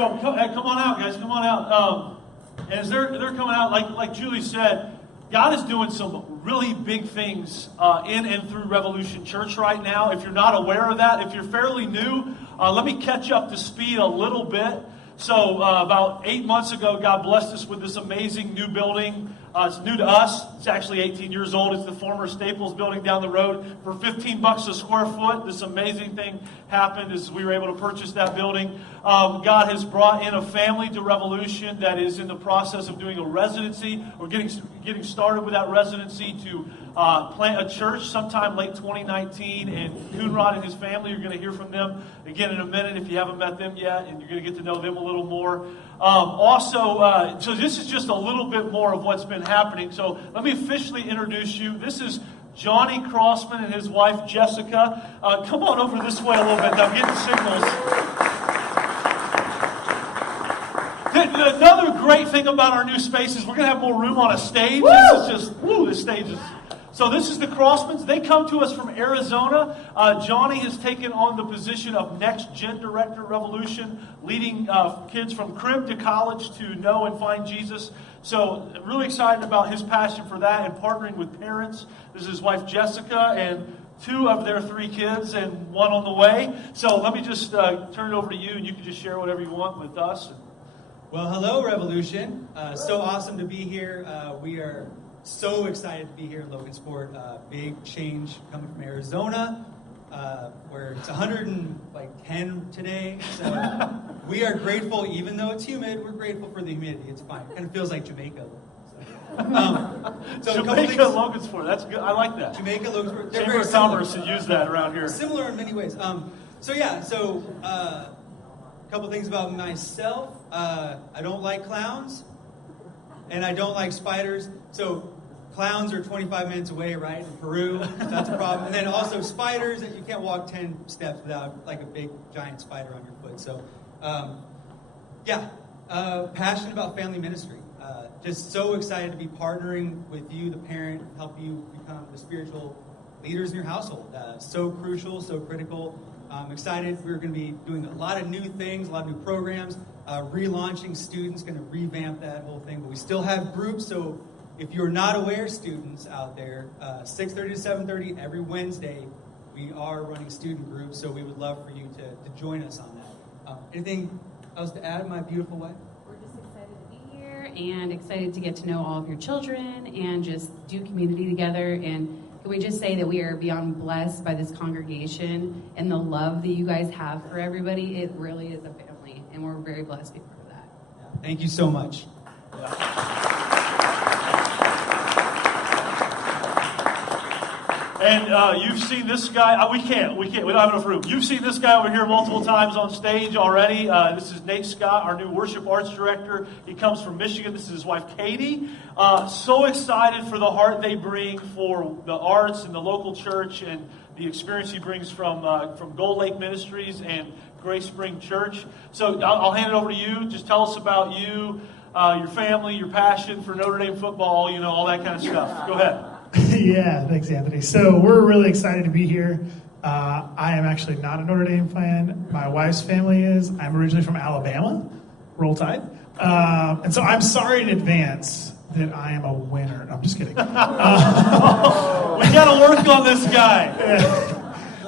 So come on out, guys. Come on out. And as they're coming out, like Julie said, God is doing some really big things in and through Revolution Church right now. If you're not aware of that, if you're fairly new, let me catch up to speed a little bit. So about 8 months ago, God blessed us with this amazing new building. It's new to us. It's actually 18 years old. It's the former Staples building down the road for $15 a square foot. This amazing thing happened as we were able to purchase that building. God has brought in a family to Revolution that is in the process of doing a residency or getting started with that residency to plant a church sometime late 2019. And Coonrod and his family, you're going to hear from them again in a minute if you haven't met them yet, and you're going to get to know them a little more. So this is just a little bit more of what's been happening. So let me officially introduce you. This is Johnny Crossman and his wife, Jessica. Come on over this way a little bit. I'm getting signals. Another great thing about our new space is we're going to have more room on a stage. Woo! This stage is... So this is the Crossmans. They come to us from Arizona. Johnny has taken on the position of Next Gen Director at Revolution, leading kids from crib to college to know and find Jesus. So really excited about his passion for that and partnering with parents. This is his wife Jessica and 2 of their 3 kids and 1 on the way. So let me just turn it over to you, and you can just share whatever you want with us. Well, hello, Revolution. So awesome to be here. We are so excited to be here in Logansport. Big change coming from Arizona, where it's 110 today. So we are grateful, even though it's humid. We're grateful for the humidity. It's fine. It kind of feels like Jamaica. So Jamaica, Logansport. That's good. I like that. Jamaica, Logansport. Chamber of Commerce should use that around here. Similar in many ways. A couple things about myself. I don't like clowns, and I don't like spiders. So clowns are 25 minutes away, right, in Peru. So that's a problem. And then also spiders, you can't walk 10 steps without like a big giant spider on your foot. So, passionate about family ministry. Just so excited to be partnering with you, the parent, help you become the spiritual leaders in your household. So crucial, so critical. I'm excited. We're going to be doing a lot of new things, a lot of new programs, relaunching students, going to revamp that whole thing. But we still have groups, so if you're not aware, students out there, 6:30 to 7:30 every Wednesday, we are running student groups, so we would love for you to join us on that. Anything else to add, my beautiful wife? We're just excited to be here and excited to get to know all of your children and just do community together. And can we just say that we are beyond blessed by this congregation and the love that you guys have for everybody. It really is a family, and we're very blessed to be part of that. Yeah, thank you so much. Yeah. And you've seen this guy. We don't have enough room. You've seen this guy over here multiple times on stage already. This is Nate Scott, our new worship arts director. He comes from Michigan. This is his wife, Katie. So excited for the heart they bring for the arts and the local church and the experience he brings from Gold Lake Ministries and Grace Spring Church. So I'll hand it over to you. Just tell us about you, your family, your passion for Notre Dame football, all that kind of stuff. Go ahead. Yeah, thanks, Anthony. So we're really excited to be here. I am actually not a Notre Dame fan. My wife's family is. I'm originally from Alabama. Roll Tide. And so I'm sorry in advance that I am a winner. I'm just kidding. We got to work on this guy.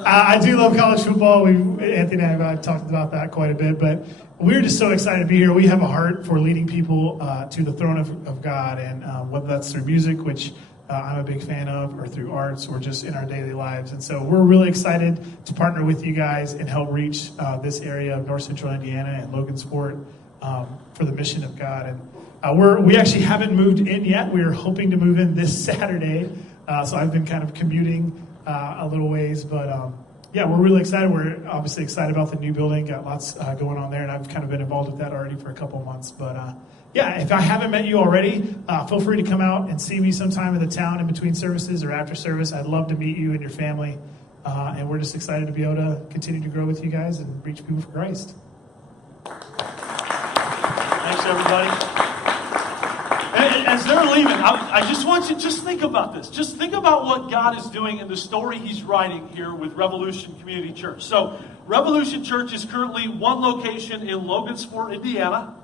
I do love college football. Anthony and I have talked about that quite a bit, but we're just so excited to be here. We have a heart for leading people to the throne of God, and whether that's through music, which I'm a big fan of, or through arts, or just in our daily lives. And so we're really excited to partner with you guys and help reach this area of North Central Indiana and Logansport for the mission of God. And we actually haven't moved in yet. We are hoping to move in this Saturday. So I've been kind of commuting a little ways, but we're really excited. We're obviously excited about the new building. Got lots going on there, and I've kind of been involved with that already for a couple of months. But if I haven't met you already, feel free to come out and see me sometime in the town in between services or after service. I'd love to meet you and your family, and we're just excited to be able to continue to grow with you guys and reach people for Christ. Thanks, everybody. As they're leaving, I just want you to just think about this. Just think about what God is doing in the story He's writing here with Revolution Community Church. So, Revolution Church is currently one location in Logansport, Indiana.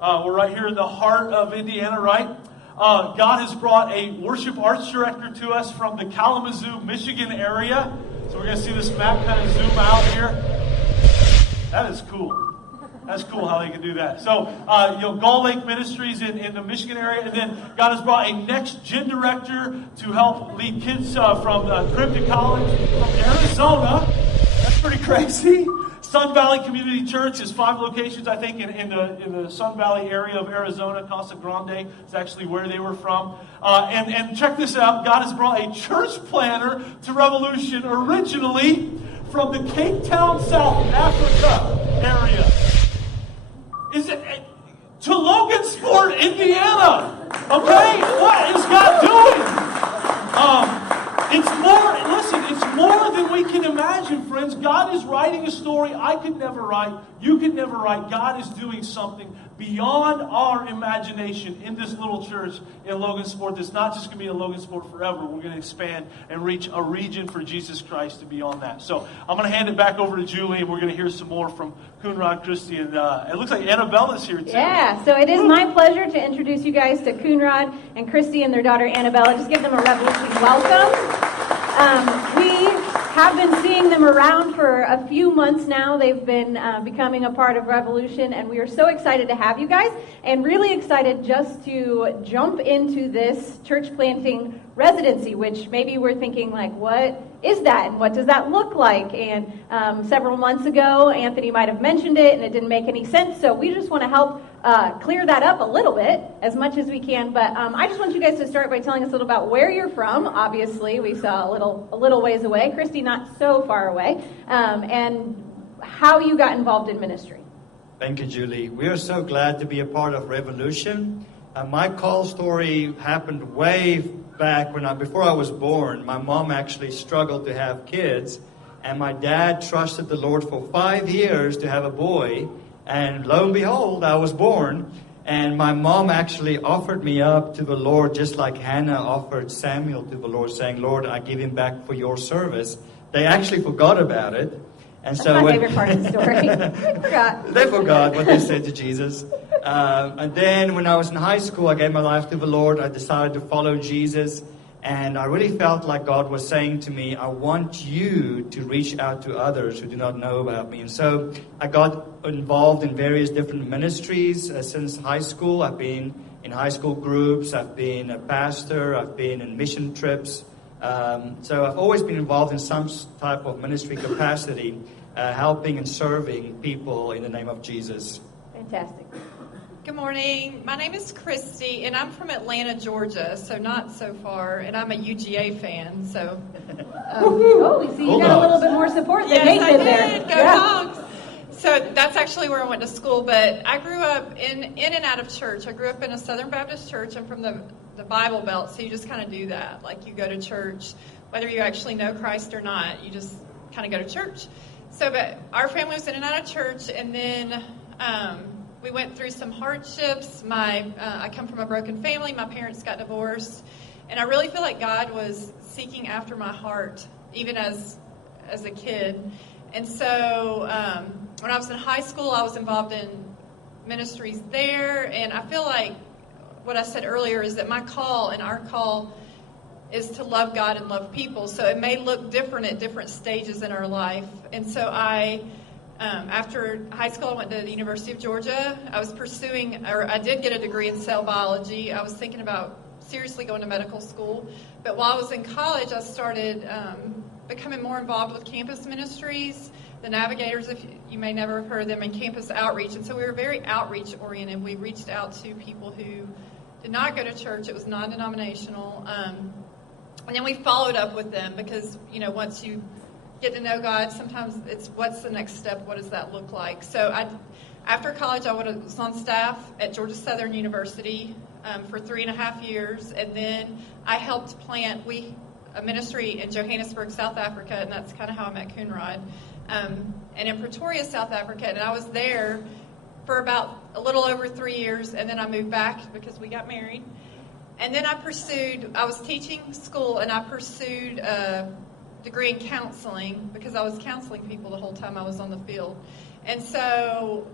We're right here in the heart of Indiana, right? God has brought a worship arts director to us from the Kalamazoo, Michigan area. So we're going to see this map kind of zoom out here. That is cool. That's cool how they can do that. So, Gull Lake Ministries in the Michigan area. And then God has brought a next gen director to help lead kids from crib to college from Arizona. That's pretty crazy. Sun Valley Community Church is 5 locations, I think, in the Sun Valley area of Arizona. Casa Grande is actually where they were from. And check this out. God has brought a church planner to Revolution originally from the Cape Town, South Africa area. Is it to Logansport, Indiana? Okay, what is God doing? It's more than we can imagine, friends. God is writing a story I could never write, you could never write. God is doing something beyond our imagination in this little church in Logansport that's not just going to be in Logansport forever. We're going to expand and reach a region for Jesus Christ to beyond that. So I'm going to hand it back over to Julie, and we're going to hear some more from Coonrod, Christy, and it looks like Annabella's here too. Yeah, so it is my pleasure to introduce you guys to Coonrod and Christy and their daughter Annabella. Just give them a Revolution welcome. We have been seeing them around for a few months now. They've been becoming a part of Revolution, and we are so excited to have you guys, and really excited just to jump into this church planting residency, which maybe we're thinking like, what is that, and what does that look like? And several months ago, Anthony might have mentioned it, and it didn't make any sense, so we just want to help clear that up a little bit, as much as we can. But I just want you guys to start by telling us a little about where you're from. Obviously, we saw a little ways away. Christy, not so far away. And how you got involved in ministry. Thank you, Julie. We are so glad to be a part of Revolution. My call story happened way back before I was born. My mom actually struggled to have kids, and my dad trusted the Lord for 5 years to have a boy. And lo and behold, I was born, and my mom actually offered me up to the Lord, just like Hannah offered Samuel to the Lord, saying, Lord, I give him back for your service. They actually forgot about it. And That's my favorite part of the story. They forgot. They forgot what they said to Jesus. And then when I was in high school, I gave my life to the Lord. I decided to follow Jesus. And I really felt like God was saying to me, I want you to reach out to others who do not know about me. And so I got involved in various different ministries since high school. I've been in high school groups. I've been a pastor. I've been in mission trips. So I've always been involved in some type of ministry capacity, helping and serving people in the name of Jesus. Fantastic. Good morning. My name is Christy, and I'm from Atlanta, Georgia, so not so far. And I'm a UGA fan, so. Oh, we see you got a little bit more support than Nate did there. Go Dogs! So that's actually where I went to school, but I grew up in and out of church. I grew up in a Southern Baptist church. I'm from the Bible Belt, so you just kind of do that. Like you go to church, whether you actually know Christ or not, you just kind of go to church. So, but our family was in and out of church, and then we went through some hardships. I come from a broken family. My parents got divorced, and I really feel like God was seeking after my heart, even as a kid. And so when I was in high school, I was involved in ministries there, and I feel like what I said earlier is that my call and our call is to love God and love people. So it may look different at different stages in our life. And so after high school, I went to the University of Georgia. I did get a degree in cell biology. I was thinking about seriously going to medical school. But while I was in college, I started becoming more involved with campus ministries. The Navigators, if you may never have heard of them, and campus outreach. And so we were very outreach oriented. We reached out to people who did not go to church. It was non-denominational. And then we followed up with them because, once you get to know God, sometimes it's what's the next step? What does that look like? So after college, I was on staff at Georgia Southern University for 3.5 years. And then I helped plant a ministry in Johannesburg, South Africa, and that's kind of how I met Coonrod. And in Pretoria, South Africa, and I was there for about a little over 3 years, and then I moved back because we got married. And then I was teaching school, and I pursued a degree in counseling because I was counseling people the whole time I was on the field. And so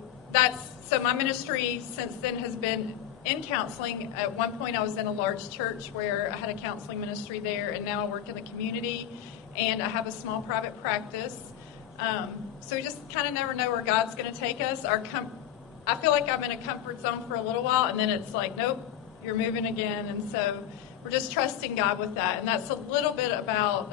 my ministry since then has been in counseling. At one point I was in a large church where I had a counseling ministry there, and now I work in the community, and I have a small private practice. So we just kind of never know where God's going to take us. I feel like I'm in a comfort zone for a little while, and then it's like, nope, you're moving again. And so we're just trusting God with that. And that's a little bit about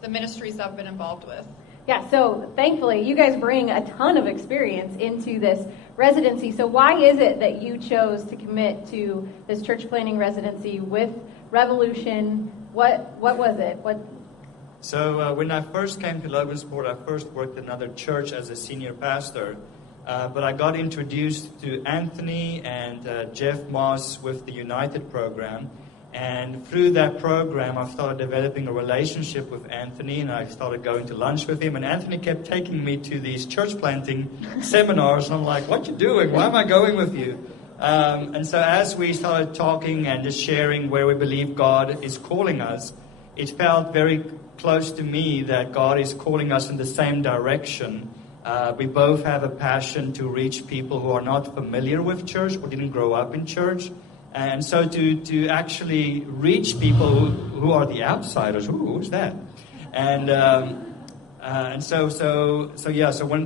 the ministries I've been involved with. Yeah, so thankfully you guys bring a ton of experience into this residency. So why is it that you chose to commit to this church planning residency with Revolution? What was it? So when I first came to Logansport, I first worked at another church as a senior pastor. But I got introduced to Anthony and Jeff Moss with the United program. And through that program, I started developing a relationship with Anthony, and I started going to lunch with him. And Anthony kept taking me to these church planting seminars. And I'm like, what you doing? Why am I going with you? And so as we started talking and just sharing where we believe God is calling us, it felt very close to me that God is calling us in the same direction. We both have a passion to reach people who are not familiar with church or didn't grow up in church. And so to actually reach people who are the outsiders, who's that? And so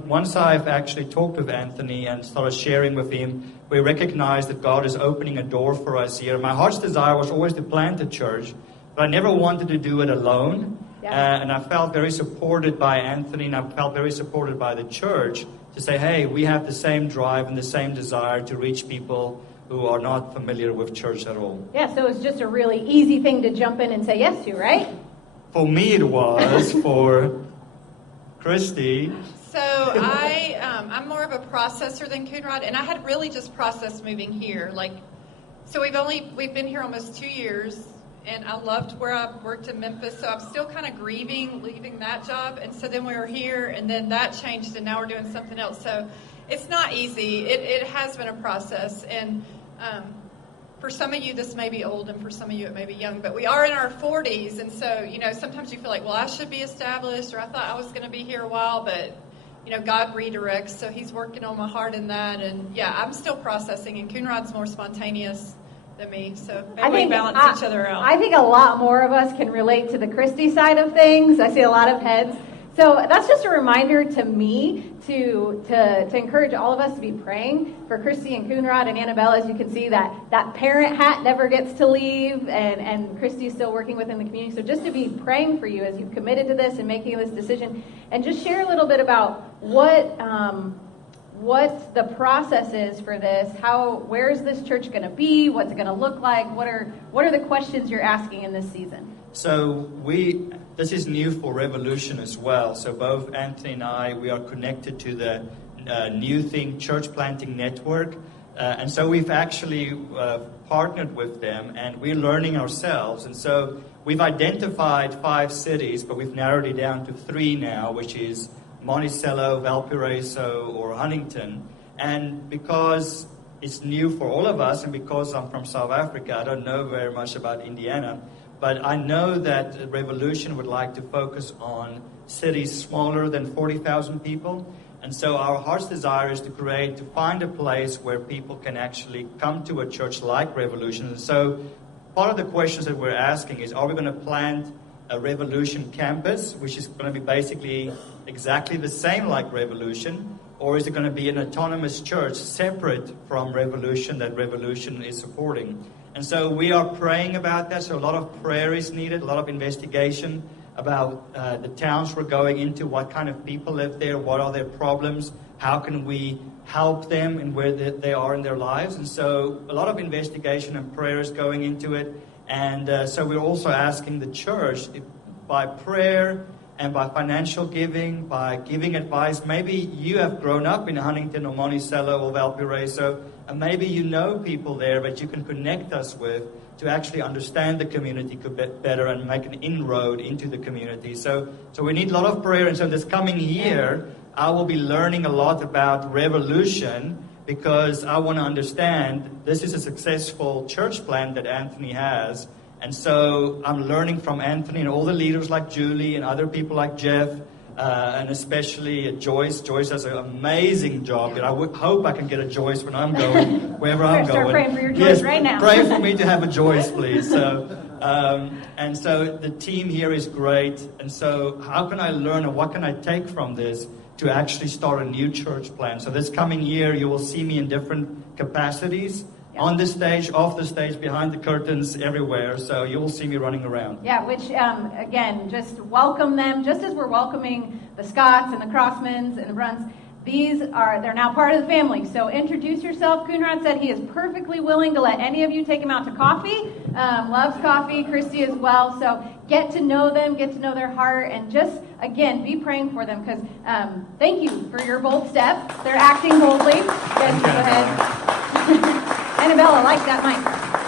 once I've actually talked with Anthony and started sharing with him, we recognized that God is opening a door for us here. My heart's desire was always to plant a church, but I never wanted to do it alone. Yeah. And I felt very supported by Anthony, and I felt very supported by the church to say, hey, we have the same drive and the same desire to reach people who are not familiar with church at all. Yeah, so it's just a really easy thing to jump in and say yes to, right? For me it was. For Christy. So I'm more of a processor than Coonrod, and I had really just processed moving here. So we've been here almost 2 years, and I loved where I worked in Memphis, so I'm still kind of grieving leaving that job. And so then we were here, and then that changed, and now we're doing something else. So it's not easy. It has been a process, and for some of you this may be old, and for some of you it may be young, but we are in our 40s, and so sometimes you feel like, well, I should be established, or I thought I was going to be here a while, but God redirects, so He's working on my heart in that. And yeah, I'm still processing, and Coonrod's more spontaneous than me, so maybe we balance each other out. I think a lot more of us can relate to the Christy side of things. I see a lot of heads. So that's just a reminder to me to encourage all of us to be praying for Christy and Coonrod and Annabelle. As you can see, that parent hat never gets to leave, and Christy's still working within the community. So just to be praying for you as you've committed to this and making this decision, and just share a little bit about what the process is for this. Where is this church going to be? What's it going to look like? What are the questions you're asking in this season? So this is new for Revolution as well. So both Anthony and I, we are connected to the New Thing Church Planting Network. And so we've actually partnered with them, and we're learning ourselves. And so we've identified 5 cities, but we've narrowed it down to 3 now, which is Monticello, Valparaiso, or Huntington. And because it's new for all of us, and because I'm from South Africa, I don't know very much about Indiana, but I know that Revolution would like to focus on cities smaller than 40,000 people. And so our heart's desire is to find a place where people can actually come to a church like Revolution. And so part of the questions that we're asking is, are we going to plant a Revolution campus, which is going to be basically exactly the same like Revolution, or is it going to be an autonomous church separate from Revolution that Revolution is supporting? And so we are praying about that. So a lot of prayer is needed, a lot of investigation about the towns we're going into, what kind of people live there, what are their problems, how can we help them and where they are in their lives. And so a lot of investigation and prayer is going into it. And so we're also asking the church, by prayer and by financial giving, by giving advice. Maybe you have grown up in Huntington or Monticello or Valparaiso, and maybe you know people there that you can connect us with to actually understand the community better and make an inroad into the community. So we need a lot of prayer. And so this coming year, I will be learning a lot about Revolution because I want to understand this is a successful church plant that Anthony has. And so I'm learning from Anthony and all the leaders like Julie and other people like Jeff, and especially Joyce. Joyce does an amazing job. And I hope I can get a Joyce when I'm going, wherever I'm Start going. praying for your Joyce Yes, right now. pray for me to have a Joyce, please. And so the team here is great. And so how can I learn and what can I take from this to actually start a new church plan? So this coming year, you will see me in different capacities. Yeah. On the stage, off the stage, behind the curtains, everywhere. So you will see me running around. Yeah, which, again, just welcome them, just as we're welcoming the Scotts and the Crossmans and the Bruns. They're now part of the family. So introduce yourself. Coonrod said he is perfectly willing to let any of you take him out to coffee. Loves coffee, Christy as well. So get to know them, get to know their heart, and just, again, be praying for them because thank you for your bold step. They're acting boldly. You guys can go ahead. Annabella, like that mic.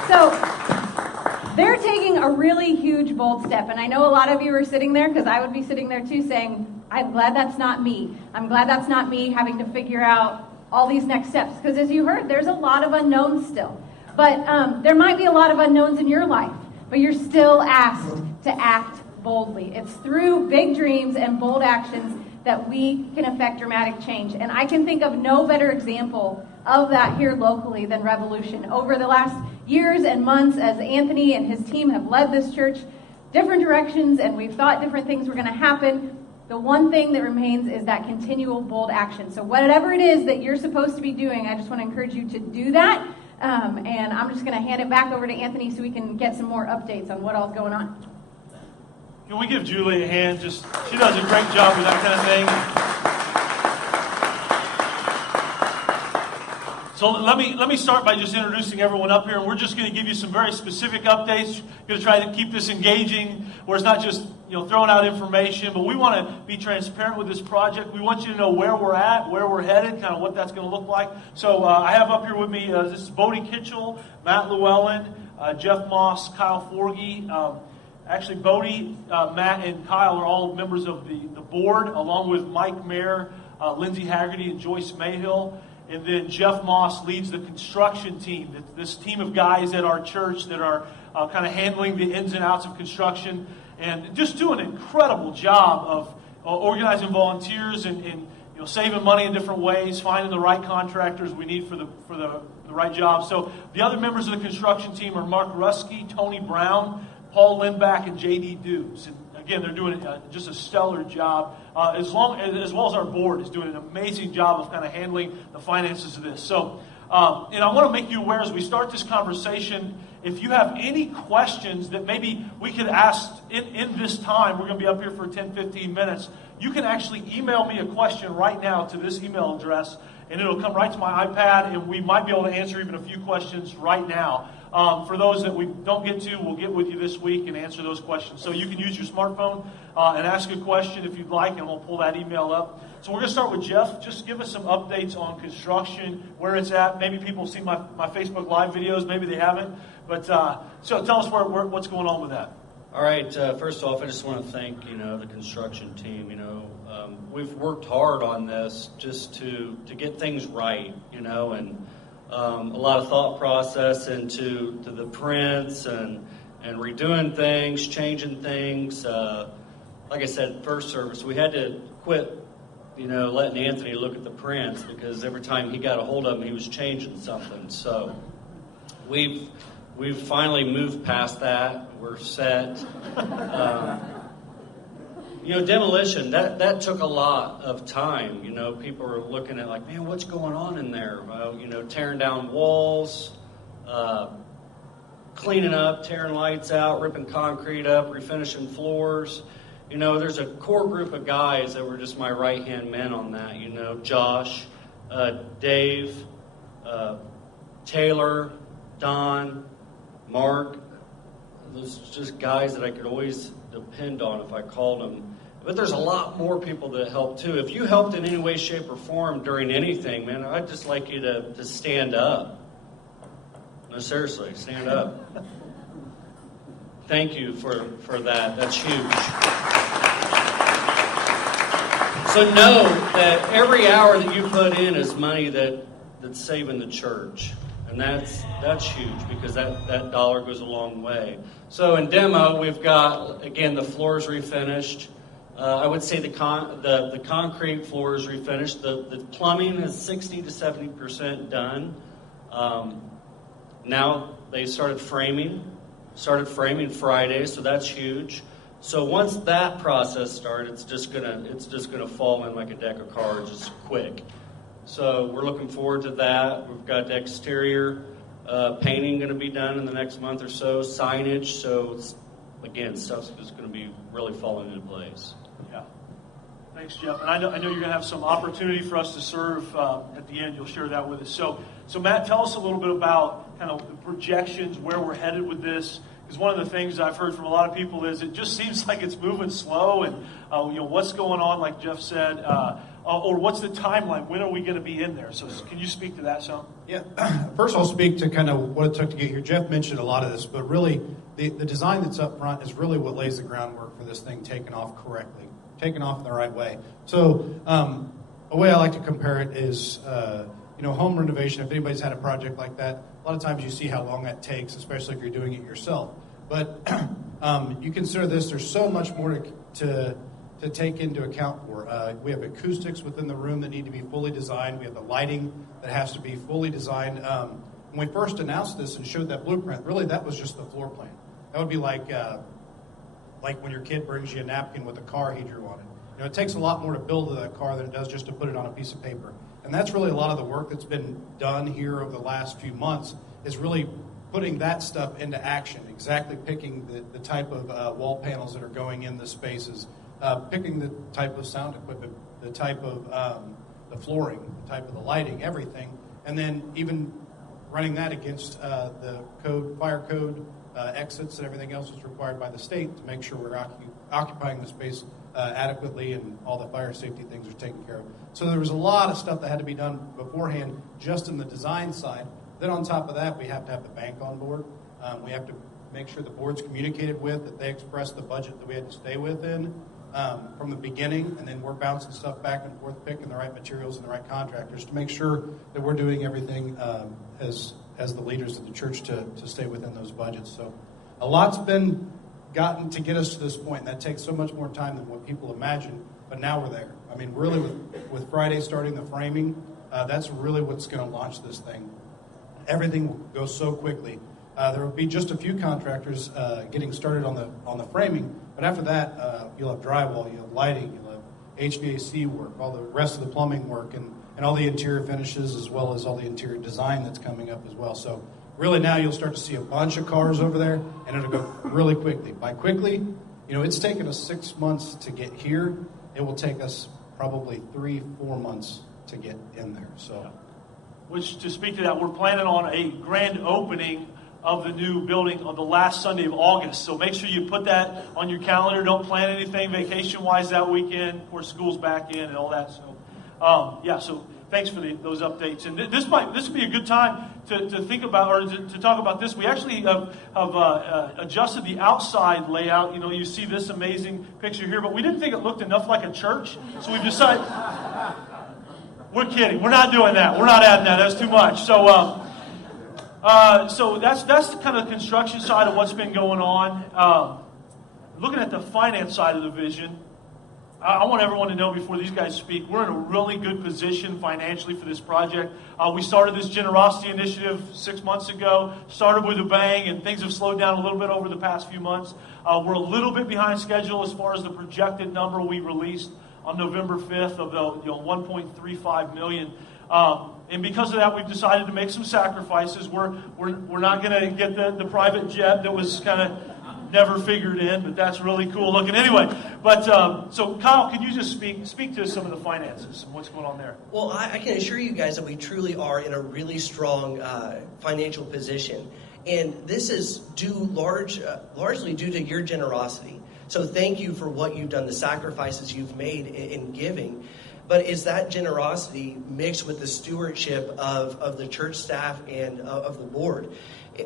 So they're taking a really huge, bold step. And I know a lot of you are sitting there, because I would be sitting there too, saying, I'm glad that's not me. I'm glad that's not me having to figure out all these next steps. Because as you heard, there's a lot of unknowns still. But there might be a lot of unknowns in your life. But you're still asked to act boldly. It's through big dreams and bold actions that we can affect dramatic change. And I can think of no better example of that here locally than Revolution. Over the last years and months, as Anthony and his team have led this church different directions, and we've thought different things were going to happen, the one thing that remains is that continual bold action. So whatever it is that you're supposed to be doing, I just want to encourage you to do that. And I'm just going to hand it back over to Anthony so we can get some more updates on what all's going on. Can we give Julie a hand? She does a great job with that kind of thing. So let me start by just introducing everyone up here, and we're just going to give you some very specific updates. We're going to try to keep this engaging, where it's not just throwing out information, but we want to be transparent with this project. We want you to know where we're at, where we're headed, kind of what that's going to look like. So I have up here with me, this is Bodie Kitchell, Matt Llewellyn, Jeff Moss, Kyle Forgy. Actually, Bodie, Matt, and Kyle are all members of the board, along with Mike Mayer, Lindsay Haggerty, and Joyce Mayhill. And then Jeff Moss leads the construction team, this team of guys at our church that are kind of handling the ins and outs of construction and just doing an incredible job of organizing volunteers and saving money in different ways, finding the right contractors we need for the right job. So the other members of the construction team are Mark Ruski, Tony Brown, Paul Lindback, and J.D. Dukes. And again, they're doing just a stellar job, as well as our board is doing an amazing job of kind of handling the finances of this. So, and I want to make you aware as we start this conversation, if you have any questions that maybe we could ask in this time, we're going to be up here for 10, 15 minutes, you can actually email me a question right now to this email address, and it'll come right to my iPad, and we might be able to answer even a few questions right now. For those that we don't get to, we'll get with you this week and answer those questions. So you can use your smartphone and ask a question if you'd like, and we'll pull that email up. So we're going to start with Jeff. Just give us some updates on construction, where it's at. Maybe people have seen my Facebook Live videos. Maybe they haven't. But so tell us what's going on with that. All right. First off, I just want to thank the construction team. We've worked hard on this just to get things right. And a lot of thought process into the prints and redoing things, changing things. Like I said, first service, we had to quit, letting Anthony look at the prints because every time he got a hold of them, he was changing something. So we've finally moved past that. We're set. Demolition, that took a lot of time. People were looking at like, man, what's going on in there? Tearing down walls, cleaning up, tearing lights out, ripping concrete up, refinishing floors. There's a core group of guys that were just my right-hand men on that. Josh, Dave, Taylor, Don, Mark. Those are just guys that I could always depend on if I called them. But there's a lot more people that help too. If you helped in any way, shape, or form during anything, man, I'd just like you to stand up. No, seriously, stand up. Thank you for that. That's huge. So know that every hour that you put in is money that's saving the church. And that's huge because that dollar goes a long way. So in demo, we've got, again, the floors refinished. I would say the concrete floor is refinished. The plumbing is 60 to 70% done. Now they started framing Friday, so that's huge. So once that process starts, it's just gonna fall in like a deck of cards, just quick. So we're looking forward to that. We've got the exterior painting going to be done in the next month or so, signage. So again, stuff's just going to be really falling into place. Yeah. Thanks, Jeff. And I know you're going to have some opportunity for us to serve at the end. You'll share that with us. So Matt, tell us a little bit about kind of the projections, where we're headed with this. Because one of the things I've heard from a lot of people is it just seems like it's moving slow, and what's going on, like Jeff said, or what's the timeline? When are we going to be in there? So can you speak to that some? Yeah. First, I'll speak to kind of what it took to get here. Jeff mentioned a lot of this, but really the design that's up front is really what lays the groundwork for this thing taking off correctly, taking off in the right way. So a way I like to compare it is, home renovation. If anybody's had a project like that, a lot of times you see how long that takes, especially if you're doing it yourself. But you consider this, there's so much more to take into account for. We have acoustics within the room that need to be fully designed. We have the lighting that has to be fully designed. When we first announced this and showed that blueprint, really that was just the floor plan. That would be like when your kid brings you a napkin with a car he drew on it. It takes a lot more to build that car than it does just to put it on a piece of paper. And that's really a lot of the work that's been done here over the last few months, is really putting that stuff into action, exactly picking the type of wall panels that are going in the spaces, picking the type of sound equipment, the type of the flooring, the type of the lighting, everything, and then even running that against the fire code, exits and everything else that's required by the state to make sure we're occupying the space adequately and all the fire safety things are taken care of. So there was a lot of stuff that had to be done beforehand just in the design side. Then on top of that, we have to have the bank on board. We have to make sure the board's communicated with, that they express the budget that we had to stay within from the beginning, and then we're bouncing stuff back and forth, picking the right materials and the right contractors to make sure that we're doing everything as the leaders of the church to stay within those budgets. So a lot's been gotten to get us to this point, and that takes so much more time than what people imagine, but now we're there. I mean, really with Friday starting the framing, that's really what's going to launch this thing. Everything will go so quickly. There will be just a few contractors getting started on the framing, but after that, you'll have drywall, you'll have lighting, you'll have HVAC work, all the rest of the plumbing work, and all the interior finishes, as well as all the interior design that's coming up as well. So really now you'll start to see a bunch of cars over there, and it'll go really quickly. By quickly, it's taken us 6 months to get here. It will take us probably 3-4 months to get in there. So, which, to speak to that, we're planning on a grand opening of the new building on the last Sunday of August. So make sure you put that on your calendar. Don't plan anything vacation-wise that weekend, where school's back in and all that. So, so thanks for those updates. And this would be a good time to think about, or to talk about this. We actually have adjusted the outside layout. You see this amazing picture here, but we didn't think it looked enough like a church, so we've decided. We're kidding. We're not doing that. We're not adding that. That's too much. So, so that's kind of the construction side of what's been going on. Looking at the finance side of the vision, I want everyone to know before these guys speak, we're in a really good position financially for this project. We started this generosity initiative 6 months ago, started with a bang, and things have slowed down a little bit over the past few months. We're a little bit behind schedule as far as the projected number we released on November 5th of the 1.35 million. And because of that, we've decided to make some sacrifices. We're not going to get the private jet that was kind of never figured in, but that's really cool looking anyway. But so Kyle, can you just speak to some of the finances and what's going on there? Well, I can assure you guys that we truly are in a really strong financial position, and this is largely due to your generosity. So thank you for what you've done, the sacrifices you've made in giving. But is that generosity mixed with the stewardship of the church staff and of the board?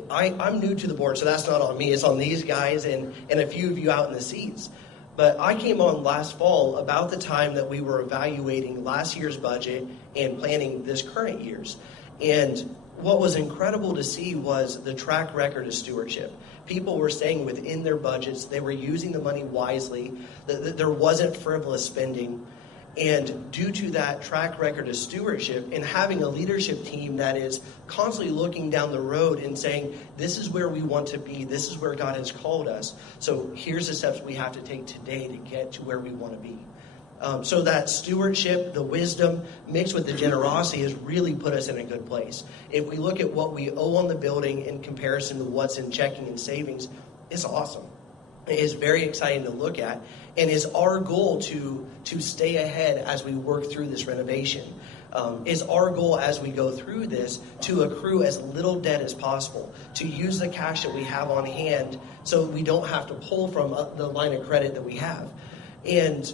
I'm new to the board, so that's not on me. It's on these guys and a few of you out in the seats. But I came on last fall about the time that we were evaluating last year's budget and planning this current year's. And what was incredible to see was the track record of stewardship. People were staying within their budgets. They were using the money wisely. There wasn't frivolous spending. And due to that track record of stewardship and having a leadership team that is constantly looking down the road and saying, this is where we want to be, this is where God has called us, so here's the steps we have to take today to get to where we want to be. So that stewardship, the wisdom, mixed with the generosity has really put us in a good place. If we look at what we owe on the building in comparison to what's in checking and savings, it's awesome. It is very exciting to look at, and is our goal to stay ahead as we work through this renovation. Is our goal as we go through this to accrue as little debt as possible, to use the cash that we have on hand so we don't have to pull from the line of credit that we have. And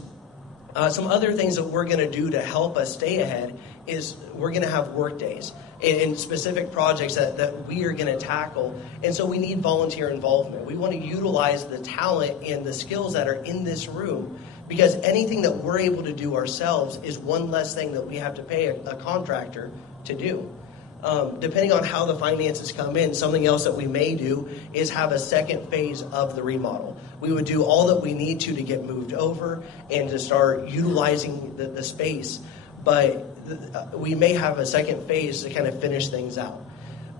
some other things that we're going to do to help us stay ahead is we're going to have work days and specific projects that we are going to tackle. And so we need volunteer involvement. We want to utilize the talent and the skills that are in this room, because anything that we're able to do ourselves is one less thing that we have to pay a contractor to do. Depending on how the finances come in, something else that we may do is have a second phase of the remodel. We would do all that we need to get moved over and to start utilizing the space, but we may have a second phase to kind of finish things out.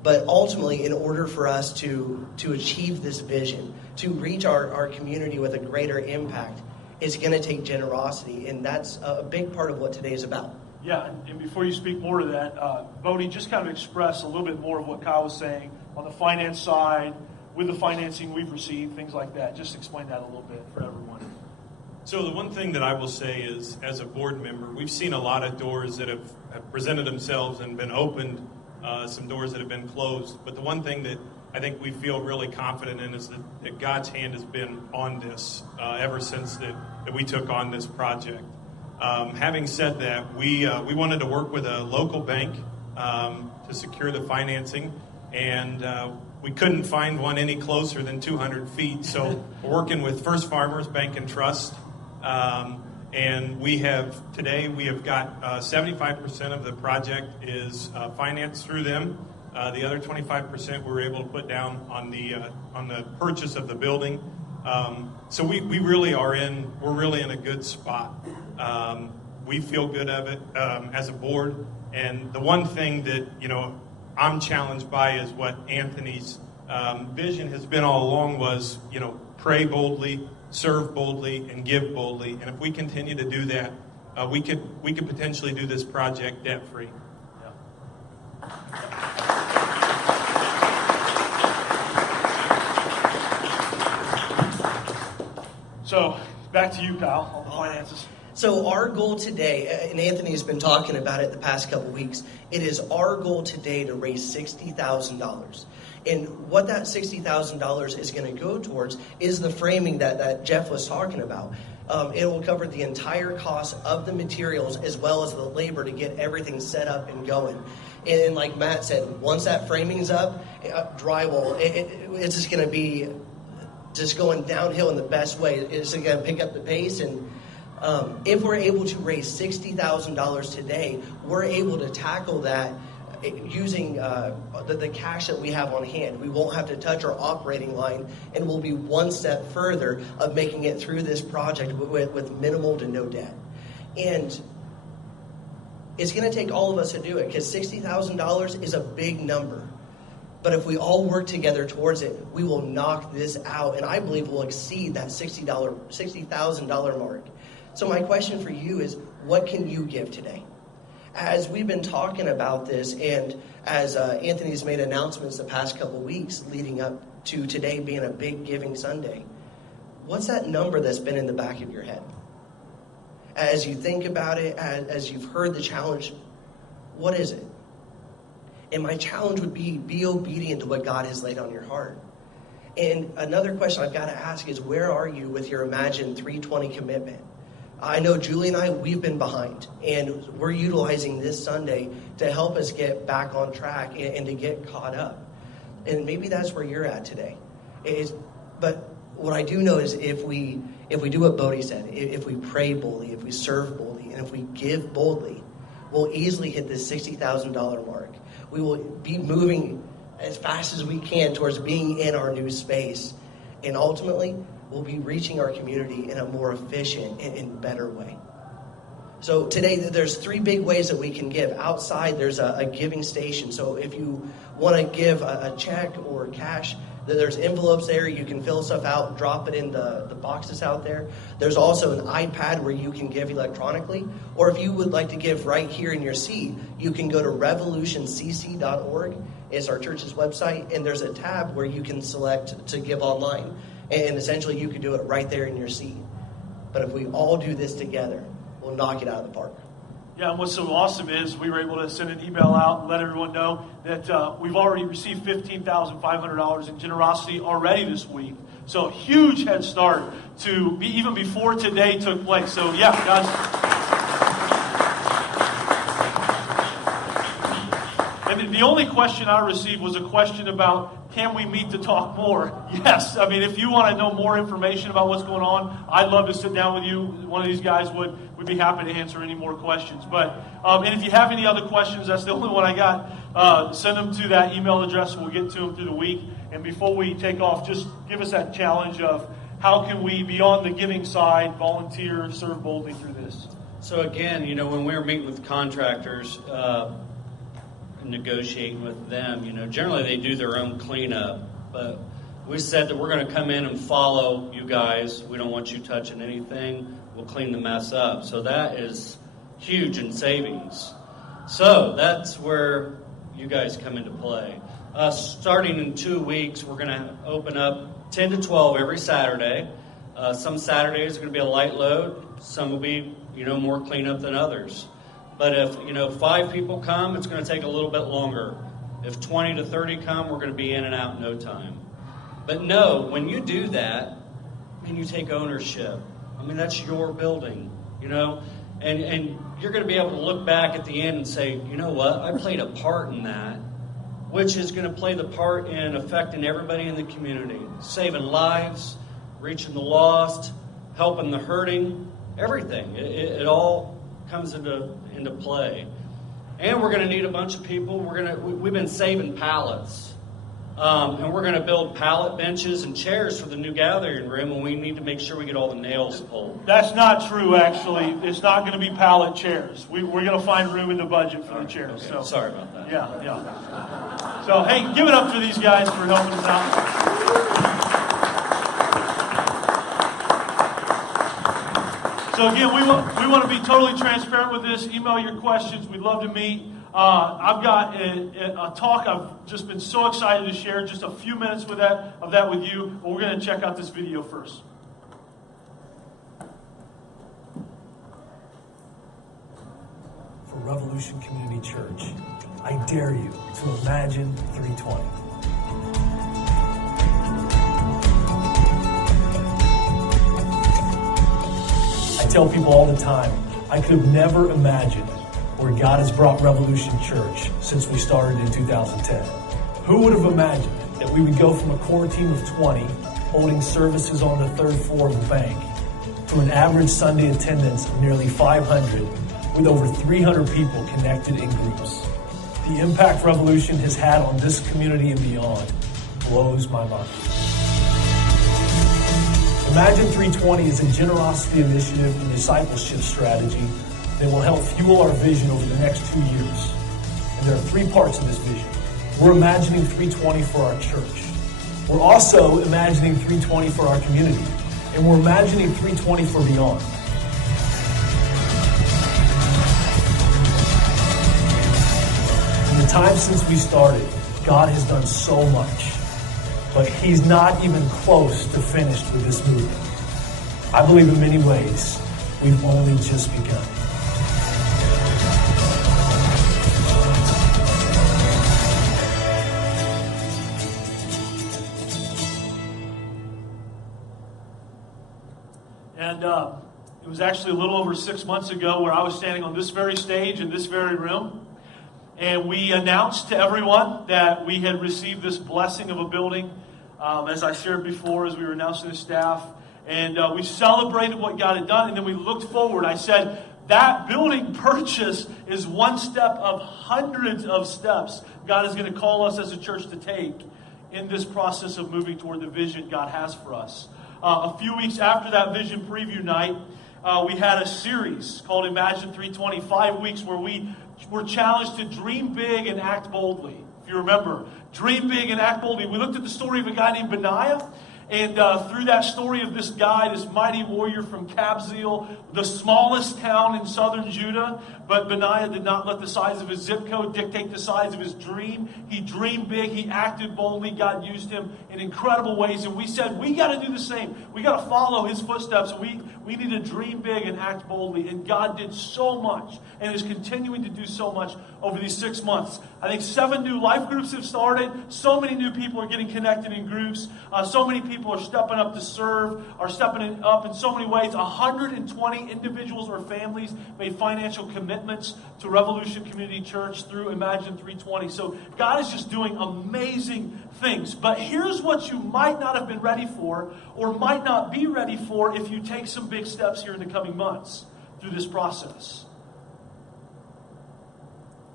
But ultimately, in order for us to achieve this vision, to reach our community with a greater impact, it's going to take generosity, and that's a big part of what today is about. Yeah, and before you speak more to that, Bodie, just kind of express a little bit more of what Kyle was saying on the finance side, with the financing we've received, things like that. Just explain that a little bit for everyone. So the one thing that I will say is, as a board member, we've seen a lot of doors that have presented themselves and been opened, some doors that have been closed. But the one thing that I think we feel really confident in is that God's hand has been on this ever since that we took on this project. Having said that, we wanted to work with a local bank to secure the financing, and we couldn't find one any closer than 200 feet. So we're working with First Farmers Bank and Trust, and we have got 75% of the project is financed through them. The other 25% we were able to put down on the purchase of the building. So we're really in a good spot. We feel good of it as a board, and the one thing that I'm challenged by is what Anthony's vision has been all along was pray boldly, serve boldly, and give boldly. And if we continue to do that, we could potentially do this project debt free. So back to you, Kyle, on the finances. So our goal today, and Anthony has been talking about it the past couple weeks, it is our goal today to raise $60,000. And what that $60,000 is going to go towards is the framing that Jeff was talking about. It will cover the entire cost of the materials as well as the labor to get everything set up and going. And like Matt said, once that framing's up, drywall, it's just going to be just going downhill in the best way. It's going to pick up the pace, and if we're able to raise $60,000 today, we're able to tackle that using the cash that we have on hand. We won't have to touch our operating line, and we'll be one step further of making it through this project with minimal to no debt. And it's going to take all of us to do it, because $60,000 is a big number. But if we all work together towards it, we will knock this out, and I believe we'll exceed that $60,000 mark. So my question for you is, what can you give today? As we've been talking about this, and as Anthony's made announcements the past couple weeks leading up to today being a big giving Sunday, what's that number that's been in the back of your head? As you think about it, as you've heard the challenge, what is it? And my challenge would be obedient to what God has laid on your heart. And another question I've got to ask is, where are you with your Imagine 320 commitment? I know Julie and I, we've been behind, and we're utilizing this Sunday to help us get back on track and to get caught up. And maybe that's where you're at today. But what I do know is if we do what Bodie said, if we pray boldly, if we serve boldly, and if we give boldly, we'll easily hit this $60,000 mark. We will be moving as fast as we can towards being in our new space. And ultimately, we'll be reaching our community in a more efficient and better way. So today, there's 3 big ways that we can give. Outside, there's a giving station. So if you want to give a check or cash, there's envelopes there. You can fill stuff out, drop it in the boxes out there. There's also an iPad where you can give electronically. Or if you would like to give right here in your seat, you can go to revolutioncc.org. It's our church's website, and there's a tab where you can select to give online. And essentially, you can do it right there in your seat. But if we all do this together, we'll knock it out of the park. Yeah, and what's so awesome is we were able to send an email out and let everyone know that we've already received $15,500 in generosity already this week. So huge head start to be even before today took place. So yeah, guys. And the only question I received was a question about, can we meet to talk more? Yes. I mean, if you want to know more information about what's going on, I'd love to sit down with you. One of these guys would be happy to answer any more questions. But and if you have any other questions, that's the only one I got. Send them to that email address. We'll get to them through the week. And before we take off, just give us that challenge of how can we, beyond the giving side, volunteer, serve boldly through this. So again, when we're meeting with contractors, negotiating with them, generally they do their own cleanup, but we said that we're going to come in and follow you guys. We don't want you touching anything. We'll clean the mess up. So that is huge in savings. So that's where you guys come into play. Starting in 2 weeks, we're going to open up 10 to 12 every Saturday. Some Saturdays are going to be a light load. Some will be, more cleanup than others. But if 5 people come, it's going to take a little bit longer. If 20 to 30 come, we're going to be in and out in no time. But no, when you do that, you take ownership. That's your building, and you're going to be able to look back at the end and say, you know what, I played a part in that, which is going to play the part in affecting everybody in the community, saving lives, reaching the lost, helping the hurting, everything. It all comes into play. And we're going to need a bunch of people. We've been saving pallets. And we're going to build pallet benches and chairs for the new gathering room, and we need to make sure we get all the nails pulled. That's not true, actually. It's not going to be pallet chairs. We're going to find room in the budget for the chairs. Okay. So sorry about that. Yeah. So, hey, give it up for these guys for helping us out. So again, we want to be totally transparent with this. Email your questions. We'd love to meet. I've got a talk I've just been so excited to share. Just a few minutes of that with you. But we're going to check out this video first. For Revolution Community Church, I dare you to imagine 320. I tell people all the time, I could have never imagined where God has brought Revolution Church since we started in 2010. Who would have imagined that we would go from a core team of 20 holding services on the 3rd floor of a bank to an average Sunday attendance of nearly 500 with over 300 people connected in groups? The impact Revolution has had on this community and beyond blows my mind. Imagine 320 is a generosity initiative and discipleship strategy that will help fuel our vision over the next 2 years. And there are 3 parts of this vision. We're imagining 320 for our church. We're also imagining 320 for our community. And we're imagining 320 for beyond. In the time since we started, God has done so much. But He's not even close to finished with this movement. I believe in many ways, we've only just begun. And it was actually a little over 6 months ago where I was standing on this very stage in this very room. And we announced to everyone that we had received this blessing of a building as I shared before, as we were announcing the staff. And we celebrated what God had done, and then we looked forward. I said, that building purchase is one step of hundreds of steps God is going to call us as a church to take in this process of moving toward the vision God has for us. A few weeks after that vision preview night, we had a series called Imagine 320, 5 weeks where we were challenged to dream big and act boldly. If you remember, dream big and act boldly. We looked at the story of a guy named Benaiah. And through that story of this guy, this mighty warrior from Kabzeel, the smallest town in southern Judah, but Benaiah did not let the size of his zip code dictate the size of his dream. He dreamed big. He acted boldly. God used him in incredible ways. And we said, we got to do the same. We got to follow his footsteps. We need to dream big and act boldly. And God did so much and is continuing to do so much over these 6 months. I think 7 new life groups have started. So many new people are getting connected in groups. So many people are stepping up to serve, are stepping up in so many ways. 120 individuals or families made financial commitments to Revolution Community Church through Imagine 320. So God is just doing amazing things. But here's what you might not have been ready for or might not be ready for if you take some big steps here in the coming months through this process.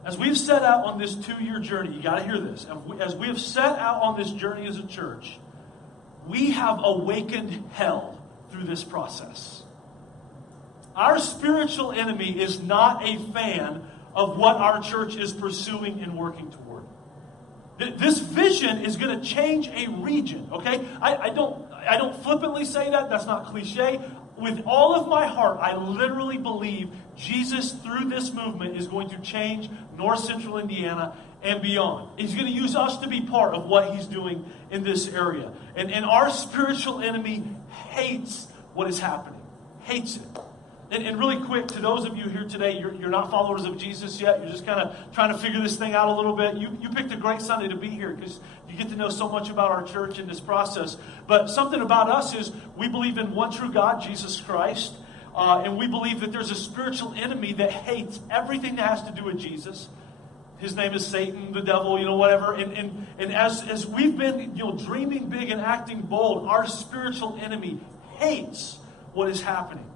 As we've set out on this 2-year journey, you got to hear this. As we have set out on this journey as a church, we have awakened hell through this process. Our spiritual enemy is not a fan of what our church is pursuing and working toward. This vision is going to change a region, okay? I don't flippantly say that. That's not cliche. With all of my heart, I literally believe Jesus, through this movement, is going to change North Central Indiana and beyond. He's going to use us to be part of what he's doing in this area. And our spiritual enemy hates what is happening. Hates it. And really quick, to those of you here today, you're not followers of Jesus yet. You're just kind of trying to figure this thing out a little bit. You picked a great Sunday to be here because you get to know so much about our church in this process. But something about us is we believe in one true God, Jesus Christ. And we believe that there's a spiritual enemy that hates everything that has to do with Jesus. His name is Satan, the devil, whatever. And as we've been, dreaming big and acting bold, our spiritual enemy hates what is happening.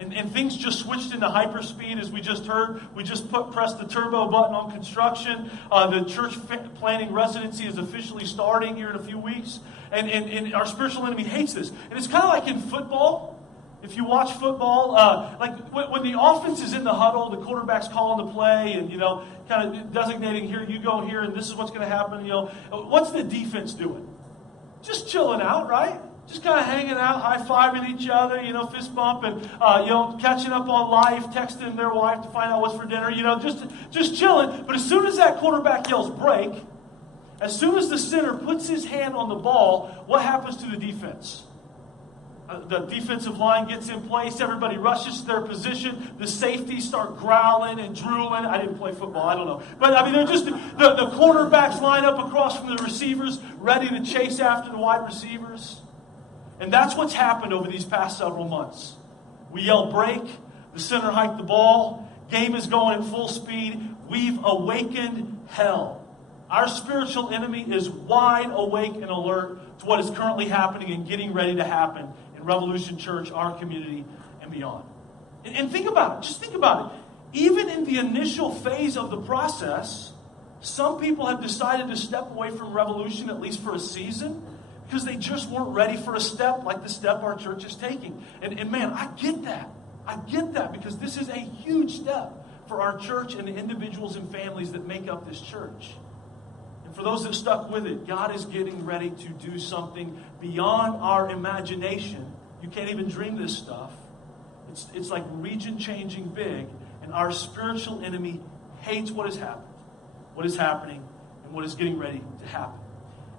And things just switched into hyperspeed, as we just heard. We just pressed the turbo button on construction. The church planning residency is officially starting here in a few weeks. And our spiritual enemy hates this. And it's kind of like in football. If you watch football, like when the offense is in the huddle, the quarterback's calling the play and, kind of designating here, you go here, and this is what's going to happen. What's the defense doing? Just chilling out, right? Just kind of hanging out, high-fiving each other, fist bump, and, catching up on life, texting their wife to find out what's for dinner, just chilling. But as soon as that quarterback yells break, as soon as the center puts his hand on the ball, what happens to the defense? The defensive line gets in place. Everybody rushes to their position. The safeties start growling and drooling. I didn't play football. I don't know. But, they're just the quarterbacks line up across from the receivers, ready to chase after the wide receivers. And that's what's happened over these past several months. We yell break. The center hiked the ball. Game is going at full speed. We've awakened hell. Our spiritual enemy is wide awake and alert to what is currently happening and getting ready to happen in Revolution Church, our community, and beyond. And think about it. Just think about it. Even in the initial phase of the process, some people have decided to step away from Revolution, at least for a season, because they just weren't ready for a step like the step our church is taking. And man, I get that. I get that because this is a huge step for our church and the individuals and families that make up this church. And for those that stuck with it, God is getting ready to do something beyond our imagination. You can't even dream this stuff. It's like region-changing big, and our spiritual enemy hates what has happened, what is happening, and what is getting ready to happen.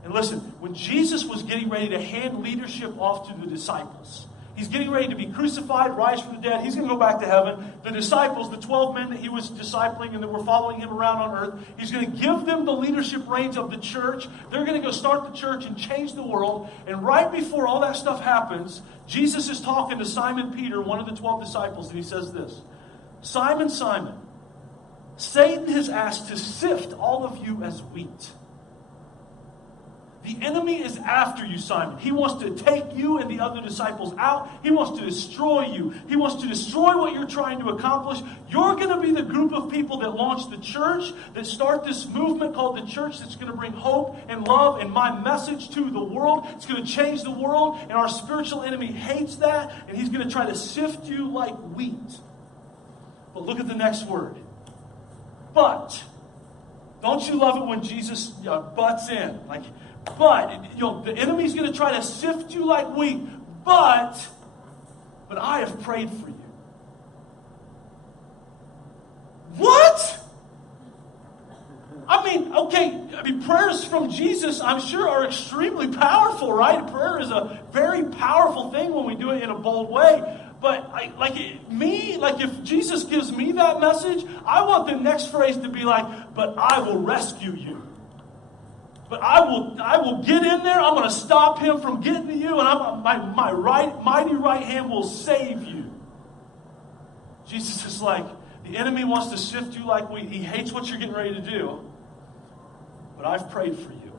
And listen, when Jesus was getting ready to hand leadership off to the disciples, he's getting ready to be crucified, rise from the dead. He's going to go back to heaven. The disciples, the 12 men that he was discipling and that were following him around on earth, he's going to give them the leadership reins of the church. They're going to go start the church and change the world. And right before all that stuff happens, Jesus is talking to Simon Peter, one of the 12 disciples, and he says this, Simon, Simon, Satan has asked to sift all of you as wheat. The enemy is after you, Simon. He wants to take you and the other disciples out. He wants to destroy you. He wants to destroy what you're trying to accomplish. You're going to be the group of people that launch the church, that start this movement called the church, that's going to bring hope and love and my message to the world. It's going to change the world, and our spiritual enemy hates that, and he's going to try to sift you like wheat. But look at the next word. But. Don't you love it when Jesus butts in? But the enemy's going to try to sift you like wheat. But I have prayed for you. What? Prayers from Jesus, I'm sure, are extremely powerful, right? Prayer is a very powerful thing when we do it in a bold way. But if Jesus gives me that message, I want the next phrase to be like, but I will rescue you. But I will get in there. I'm going to stop him from getting to you, and my mighty right hand will save you. Jesus is like, the enemy wants to sift you like wheat. He hates what you're getting ready to do. But I've prayed for you.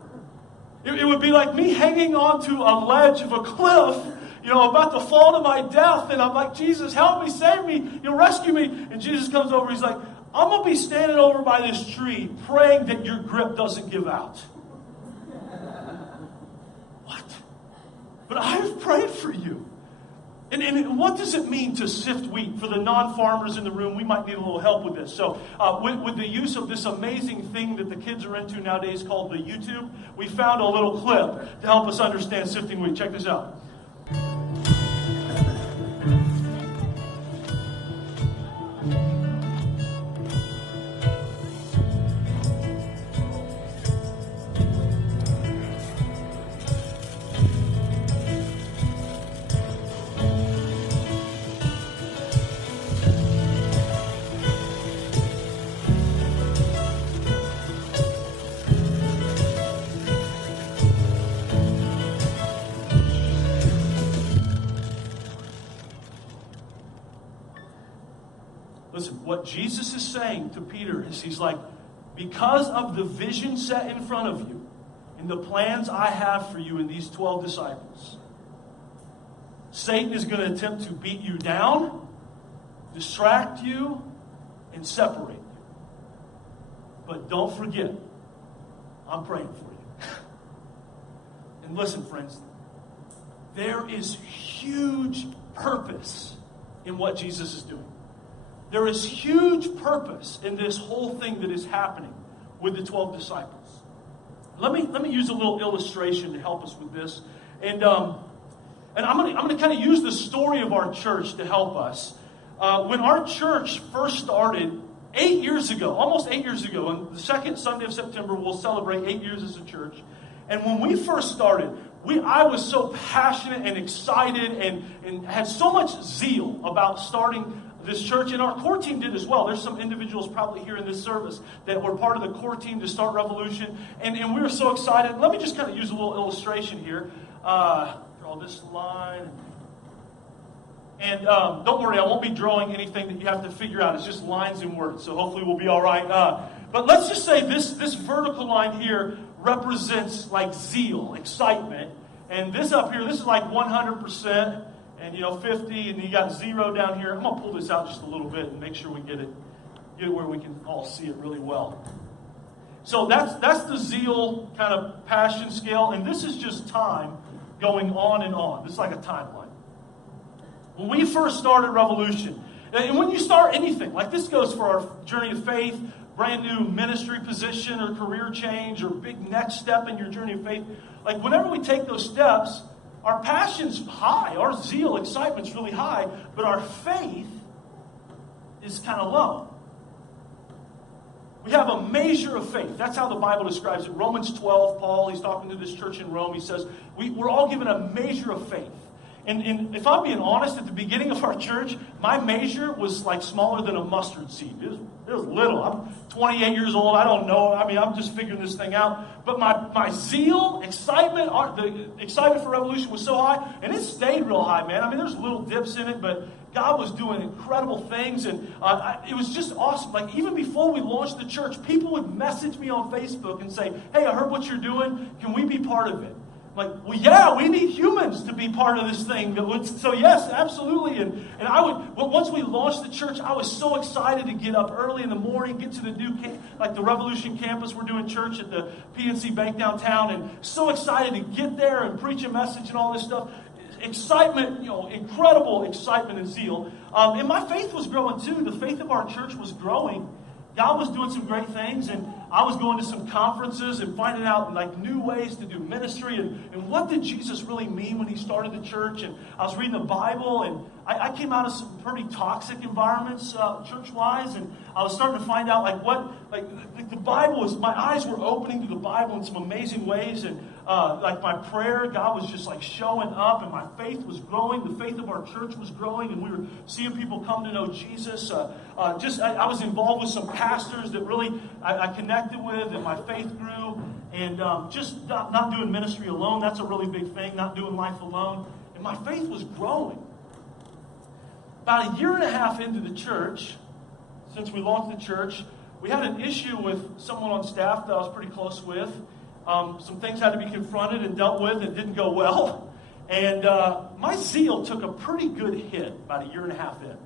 It would be like me hanging onto a ledge of a cliff, about to fall to my death, and I'm like, Jesus, help me, save me, rescue me. And Jesus comes over, he's like, I'm going to be standing over by this tree praying that your grip doesn't give out. What? But I have prayed for you. And what does it mean to sift wheat? For the non-farmers in the room, we might need a little help with this. So with the use of this amazing thing that the kids are into nowadays called the YouTube, we found a little clip to help us understand sifting wheat. Check this out. Listen, what Jesus is saying to Peter is he's like, because of the vision set in front of you and the plans I have for you in these 12 disciples, Satan is going to attempt to beat you down, distract you, and separate you. But don't forget, I'm praying for you. And listen, friends, there is huge purpose in what Jesus is doing. There is huge purpose in this whole thing that is happening with the 12 disciples. Let me use a little illustration to help us with this. And I'm going to kind of use the story of our church to help us. When our church first started 8 years ago, almost 8 years ago, on the second Sunday of September, we'll celebrate 8 years as a church. And when we first started, I was so passionate and excited and had so much zeal about starting this church, and our core team did as well. There's some individuals probably here in this service that were part of the core team to start Revolution, and we were so excited. Let me just kind of use a little illustration here. Draw this line. And don't worry, I won't be drawing anything that you have to figure out. It's just lines and words, so hopefully we'll be all right. But let's just say this vertical line here represents like zeal, excitement. And this up here, this is like 100%. And 50, and you got 0 down here. I'm going to pull this out just a little bit and make sure we get it where we can all see it really well. So that's the zeal kind of passion scale, and this is just time going on and on. This is like a timeline. When we first started Revolution, and when you start anything, like this goes for our journey of faith, brand new ministry position or career change or big next step in your journey of faith, like whenever we take those steps, our passion's high, our zeal, excitement's really high, but our faith is kind of low. We have a measure of faith. That's how the Bible describes it. Romans 12, Paul, he's talking to this church in Rome. He says, we're all given a measure of faith. And if I'm being honest, at the beginning of our church, my measure was like smaller than a mustard seed. It was little. I'm 28 years old. I don't know. I mean, I'm just figuring this thing out. But my zeal, excitement, the excitement for Revolution was so high, and it stayed real high, man. I mean, there's little dips in it, but God was doing incredible things, and it was just awesome. Like, even before we launched the church, people would message me on Facebook and say, hey, I heard what you're doing. Can we be part of it? Like, well, yeah, we need humans to be part of this thing. So yes, absolutely. And once we launched the church, I was so excited to get up early in the morning, get to the new the Revolution campus. We're doing church at the PNC Bank downtown, and so excited to get there and preach a message and all this stuff. Excitement, incredible excitement and zeal. And my faith was growing too. The faith of our church was growing. God was doing some great things, and I was going to some conferences and finding out like new ways to do ministry and what did Jesus really mean when he started the church. And I was reading the Bible, and I came out of some pretty toxic environments church-wise, and I was starting to find out the Bible was, my eyes were opening to the Bible in some amazing ways, and my prayer, God was just like showing up, and my faith was growing. The faith of our church was growing, and we were seeing people come to know Jesus. I was involved with some pastors that really I connected with, and my faith grew. And just not doing ministry alone, that's a really big thing, not doing life alone. And my faith was growing. About a year and a half into the church, since we launched the church, we had an issue with someone on staff that I was pretty close with. Some things had to be confronted and dealt with and didn't go well. And my zeal took a pretty good hit about a year and a half in.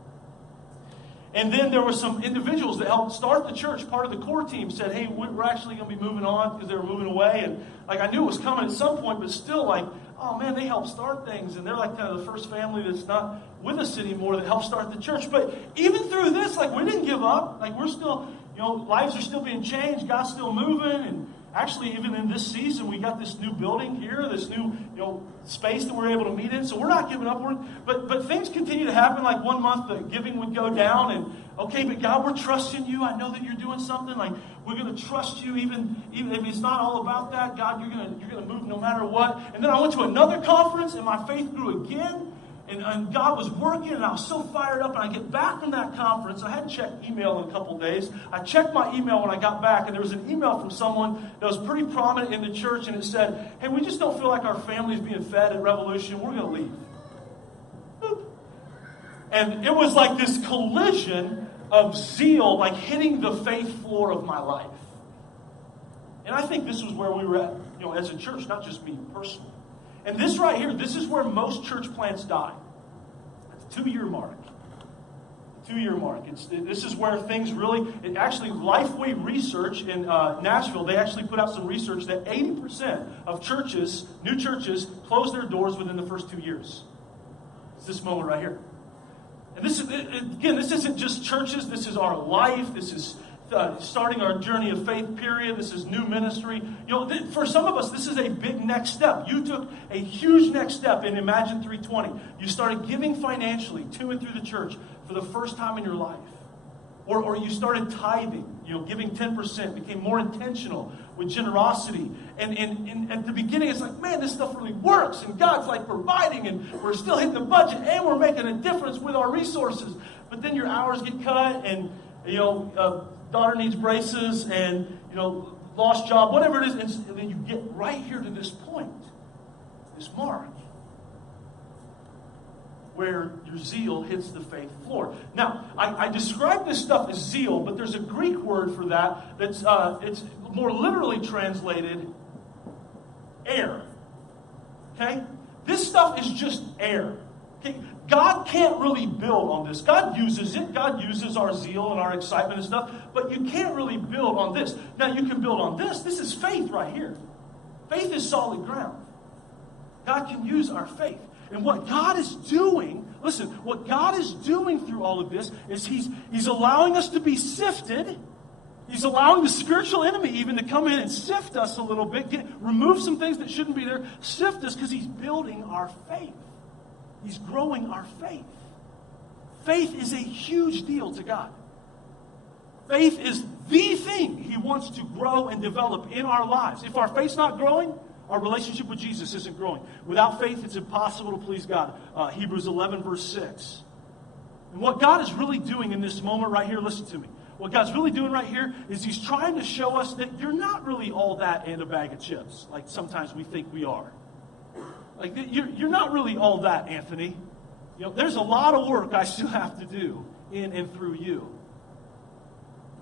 And then there were some individuals that helped start the church. Part of the core team said, hey, we're actually going to be moving on because they were moving away. And I knew it was coming at some point, but still oh man, they helped start things. And they're like kind of the first family that's not with us anymore that helped start the church. But even through this, we didn't give up. We're still, lives are still being changed. God's still moving. And actually, even in this season, we got this new building here, this new space that we're able to meet in. So we're not giving up. But things continue to happen. Like 1 month, the giving would go down. And okay, but God, we're trusting you. I know that you're doing something. We're going to trust you, even if it's not all about that. God, you're going to move no matter what. And then I went to another conference, and my faith grew again. And God was working, and I was so fired up. And I get back from that conference. I hadn't checked email in a couple days. I checked my email when I got back, and there was an email from someone that was pretty prominent in the church, and it said, hey, we just don't feel like our family's being fed at Revolution. We're going to leave. Boop. And it was like this collision of zeal, hitting the faith floor of my life. And I think this was where we were at, as a church, not just me personally. And this right here, this is where most church plants die. It's the 2-year mark. The 2-year mark. This is where things really, Lifeway Research in Nashville, they actually put out some research that 80% of churches, new churches, close their doors within the first 2 years. It's this moment right here. And this isn't just churches. This is our life. This is starting our journey of faith, period. This is new ministry. For some of us, this is a big next step. You took a huge next step in Imagine 320. You started giving financially to and through the church for the first time in your life. Or you started tithing, giving 10%, became more intentional with generosity. And at the beginning, it's like, man, this stuff really works. And God's providing, and we're still hitting the budget, and we're making a difference with our resources. But then your hours get cut, and, daughter needs braces, and, lost job, whatever it is. And then you get right here to this point, this mark, where your zeal hits the faith floor. Now, I describe this stuff as zeal, but there's a Greek word for that that's it's more literally translated air. Okay? This stuff is just air. Okay? God can't really build on this. God uses it. God uses our zeal and our excitement and stuff, but you can't really build on this. Now, you can build on this. This is faith right here. Faith is solid ground. God can use our faith. And what God is doing, listen, what God is doing through all of this is He's allowing us to be sifted. He's allowing the spiritual enemy even to come in and sift us a little bit, remove some things that shouldn't be there, sift us because He's building our faith. He's growing our faith. Faith is a huge deal to God. Faith is the thing He wants to grow and develop in our lives. If our faith's not growing, Our relationship with Jesus isn't growing. Without faith, it's impossible to please God. Hebrews 11, verse 6. And what God is really doing in this moment right here, listen to me. What God's really doing right here is He's trying to show us that you're not really all that and a bag of chips, like sometimes we think we are. Like, you're not really all that, Anthony. You know, there's a lot of work I still have to do in and through you.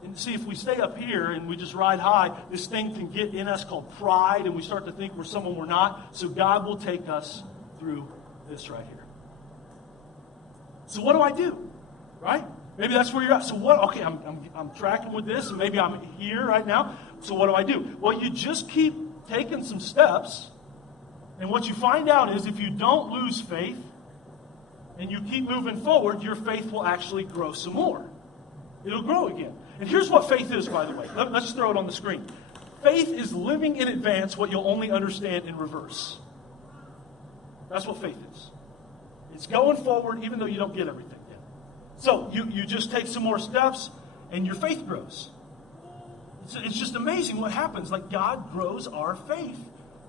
And see, if we stay up here and we just ride high, this thing can get in us called pride, and we start to think we're someone we're not. So God will take us through this right here. So what do I do? Right? Maybe that's where you're at. So what? Okay, I'm tracking with this, and maybe I'm here right now. So what do I do? Well, you just keep taking some steps, and what you find out is if you don't lose faith and you keep moving forward, your faith will actually grow some more. It'll grow again. And here's what faith is, by the way. Let's throw it on the screen. Faith is living in advance what you'll only understand in reverse. That's what faith is. It's going forward even though you don't get everything yet. So you just take some more steps and your faith grows. It's just amazing what happens. Like, God grows our faith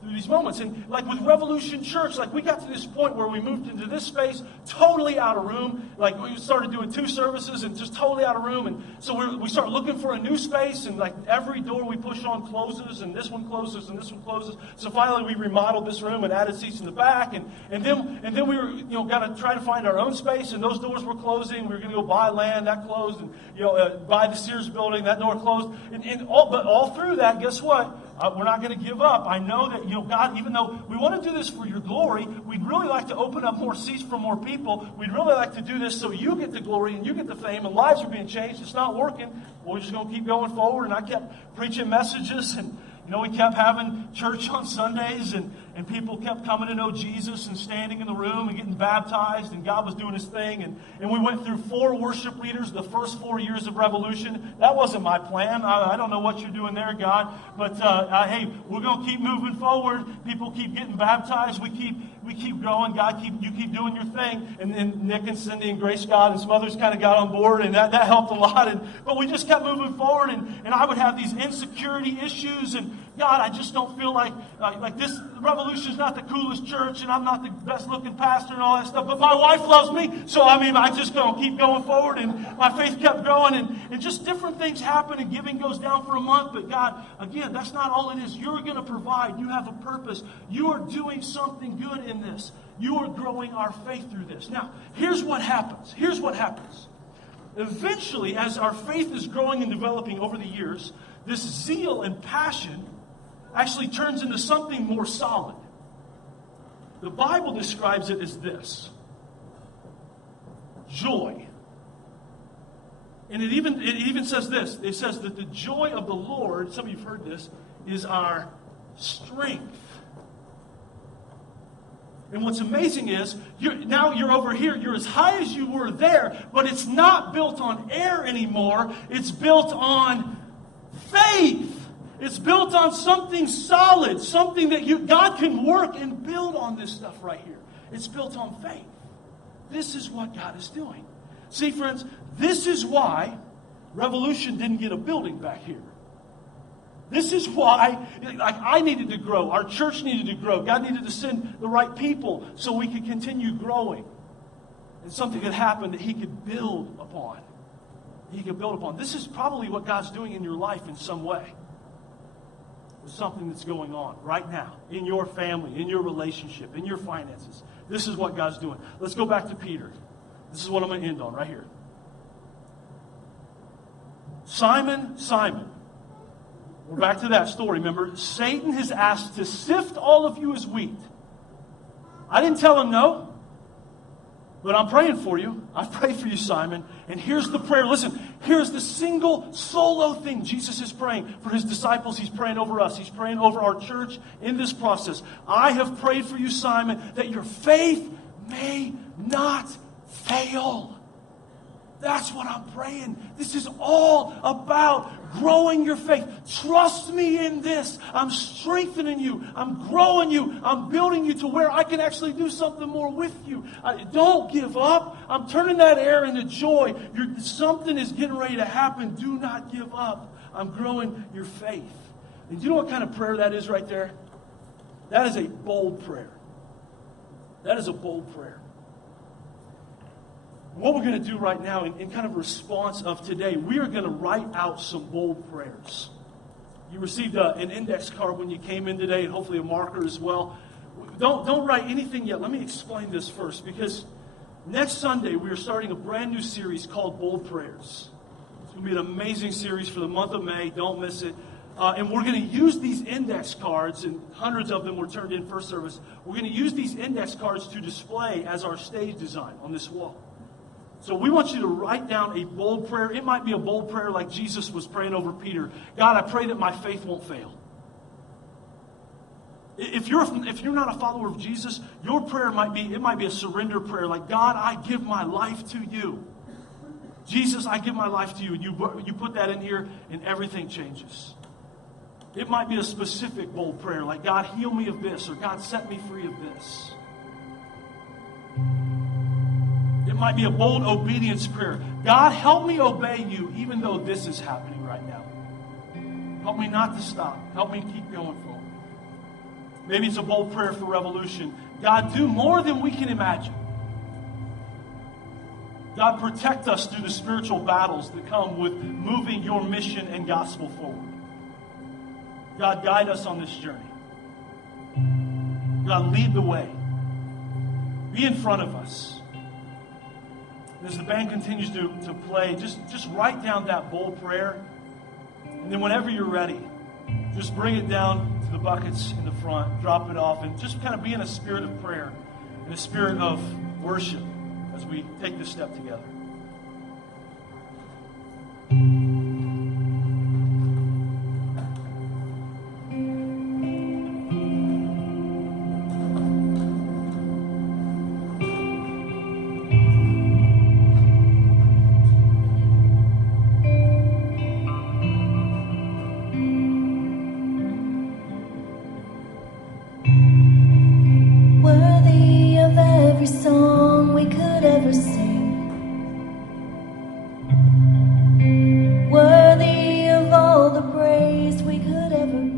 through these moments. And like with Revolution Church, like we got to this point where we moved into this space totally out of room. Like we started doing 2 services and just totally out of room. And so we started looking for a new space, and like every door we push on closes, and this one closes, and this one closes. So finally we remodeled this room and added seats in the back. And then we were, got to try to find our own space, and those doors were closing. We were going to go buy land, that closed, and buy the Sears building, that door closed. But all through that, guess what? We're not going to give up. I know that, God, even though we want to do this for your glory, we'd really like to open up more seats for more people. We'd really like to do this so you get the glory and you get the fame and lives are being changed. It's not working. Well, we're just going to keep going forward. And I kept preaching messages, and, we kept having church on Sundays, and people kept coming to know Jesus and standing in the room and getting baptized, and God was doing His thing. And we went through 4 worship leaders the first 4 years of Revolution. That wasn't my plan. I don't know what you're doing there, God. But, hey, we're going to keep moving forward. People keep getting baptized. We keep growing. God, you keep doing your thing. And then Nick and Cindy and Grace God and some others kind of got on board, and that helped a lot. But we just kept moving forward, and I would have these insecurity issues, and God, I just don't feel like this Revolution's not the coolest church, and I'm not the best looking pastor and all that stuff, but my wife loves me, so I just gonna keep going forward, and my faith kept growing, and just different things happen, and giving goes down for a month, but God, again, that's not all it is. You're gonna provide. You have a purpose. You are doing something good in this. You are growing our faith through this. Now, here's what happens. Eventually, as our faith is growing and developing over the years, this zeal and passion actually turns into something more solid. The Bible describes it as this: joy. And it even says this. It says that the joy of the Lord, some of you have heard this, is our strength. And what's amazing is, now you're over here, you're as high as you were there, but it's not built on air anymore. It's built on faith. It's built on something solid, something that God can work and build on this stuff right here. It's built on faith. This is what God is doing. See, friends, this is why Revolution didn't get a building back here. This is why I needed to grow. Our church needed to grow. God needed to send the right people so we could continue growing. And something had happened that He could build upon. This is probably what God's doing in your life in some way. There's something that's going on right now in your family, in your relationship, in your finances. This is what God's doing. Let's go back to Peter. This is what I'm going to end on right here. Simon. We're back to that story, remember? Satan has asked to sift all of you as wheat. I didn't tell him no, but I'm praying for you. I've prayed for you, Simon. And here's the prayer. Listen, here's the single solo thing Jesus is praying for His disciples. He's praying over us. He's praying over our church in this process. I have prayed for you, Simon, that your faith may not fail. That's what I'm praying. This is all about growing your faith. Trust me in this. I'm strengthening you. I'm growing you. I'm building you to where I can actually do something more with you. Don't give up. I'm turning that air into joy. Something is getting ready to happen. Do not give up. I'm growing your faith. And do you know what kind of prayer that is right there? That is a bold prayer. That is a bold prayer. What we're going to do right now, in kind of response of today, we are going to write out some bold prayers. You received an index card when you came in today, and hopefully a marker as well. Don't write anything yet. Let me explain this first, because next Sunday we are starting a brand new series called Bold Prayers. It's going to be an amazing series for the month of May. Don't miss it. And we're going to use these index cards, and hundreds of them were turned in first service. We're going to use these index cards to display as our stage design on this wall. So we want you to write down a bold prayer. It might be a bold prayer like Jesus was praying over Peter. God, I pray that my faith won't fail. If you're not a follower of Jesus, your prayer might be a surrender prayer, like, God, I give my life to you. Jesus, I give my life to you. And you put that in here, and everything changes. It might be a specific bold prayer, like, God, heal me of this, or God, set me free of this. It might be a bold obedience prayer. God, help me obey you even though this is happening right now. Help me not to stop. Help me keep going forward. Maybe it's a bold prayer for revolution. God, do more than we can imagine. God, protect us through the spiritual battles that come with moving your mission and gospel forward. God, guide us on this journey. God, lead the way. Be in front of us. As the band continues to play, just write down that bold prayer. And then whenever you're ready, just bring it down to the buckets in the front, drop it off, and just kind of be in a spirit of prayer, in a spirit of worship as we take this step together. Worthy of every song we could ever sing, worthy of all the praise we could ever